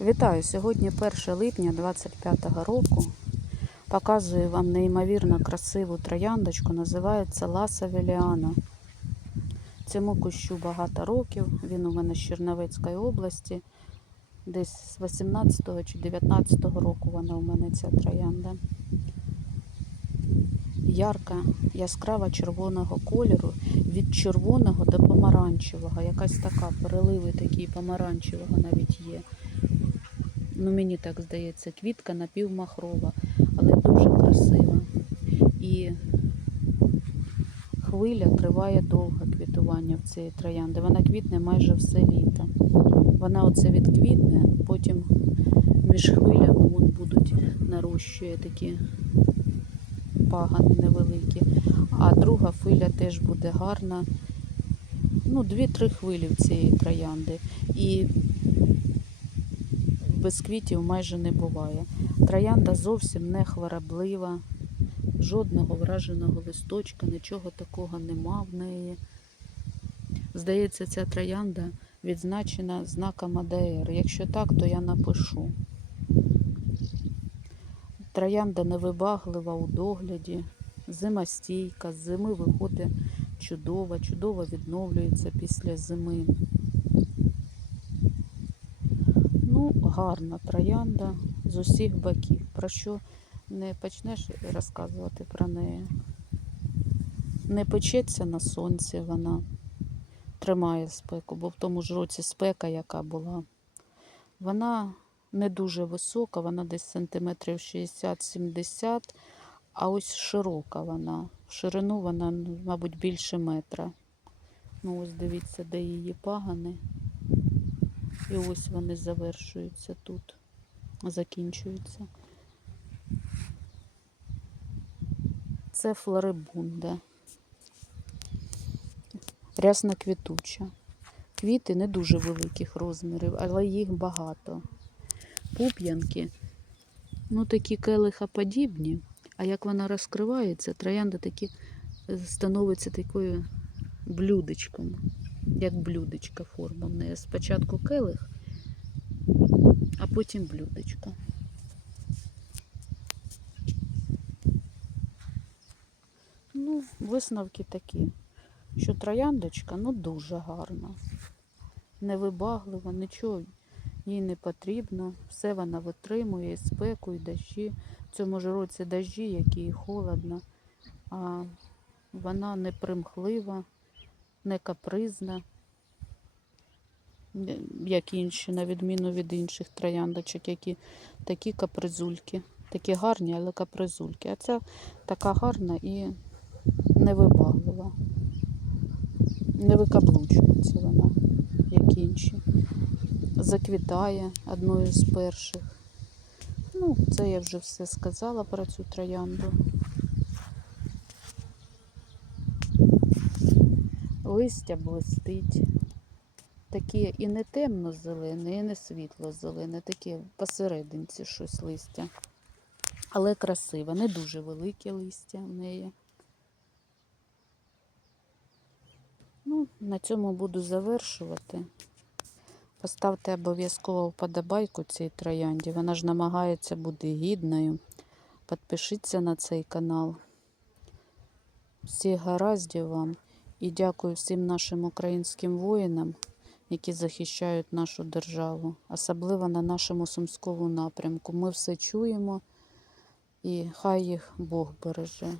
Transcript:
Вітаю! Сьогодні 1 липня 25-го року. Показую вам неймовірно красиву трояндочку. Називається Ласа Веліана. Цьому кущу багато років. Він у мене з Черновецької області. Десь з 18 чи 19 року вона у мене ця троянда. Ярка, яскрава червоного кольору, від червоного до помаранчевого. Якась така переливи такі помаранчевого навіть є. Ну, мені так здається, квітка напівмахрова, але дуже красива. І хвиля триває довго квітування в цієї троянди. Вона квітне майже все літо. Вона оце відквітне, потім між хвилями будуть нарощує такі пагани невеликі. А друга хвиля теж буде гарна. Ну, дві-три хвилі в цієї троянди. І без квітів майже не буває. Троянда зовсім не хвороблива, жодного враженого листочка, нічого такого нема в неї. Здається, ця троянда відзначена знаком АДР. Якщо так, то я напишу. Троянда невибаглива у догляді, зимостійка, з зими виходить чудово, чудово відновлюється після зими. Ну, гарна троянда з усіх боків. Про що не почнеш розказувати про неї? Не печеться на сонці вона, тримає спеку, бо в тому ж році спека, яка була. Вона не дуже висока, вона десь сантиметрів 60-70, а ось широка вона. В ширину вона, мабуть, більше метра. Ну, ось дивіться, де її пагани. І ось вони завершуються тут, закінчуються. Це флорибунда. Рясна квітуча. Квіти не дуже великих розмірів, але їх багато. Пуп'янки, ну такі келихоподібні, а як вона розкривається, троянда такі е, становиться такою блюдечком, як блюдечка форма в неї. Спочатку келих, а потім блюдечко. Ну, висновки такі, що трояндочка ну дуже гарна, невибаглива, нічого їй не потрібно, все вона витримує, і спеку, і дощі. В цьому ж році дощі, які холодно, а вона не примхлива, не капризна, як інші, на відміну від інших трояндочок, які такі капризульки, такі гарні, але капризульки. А ця така гарна і невибаглива. Не викаблучується вона, як інші. Заквітає одною з перших. Ну, це я вже все сказала про цю троянду. Листя блистить. Таке і не темно-зелене, і не світло-зелене, таке посерединці щось листя. Але красиве, не дуже велике листя в неї. Ну, на цьому буду завершувати. Поставте обов'язково вподобайку цій троянді. Вона ж намагається бути гідною. Підпишіться на цей канал. Всіх гараздів вам і дякую всім нашим українським воїнам, які захищають нашу державу, особливо на нашому сумському напрямку. Ми все чуємо і хай їх Бог береже.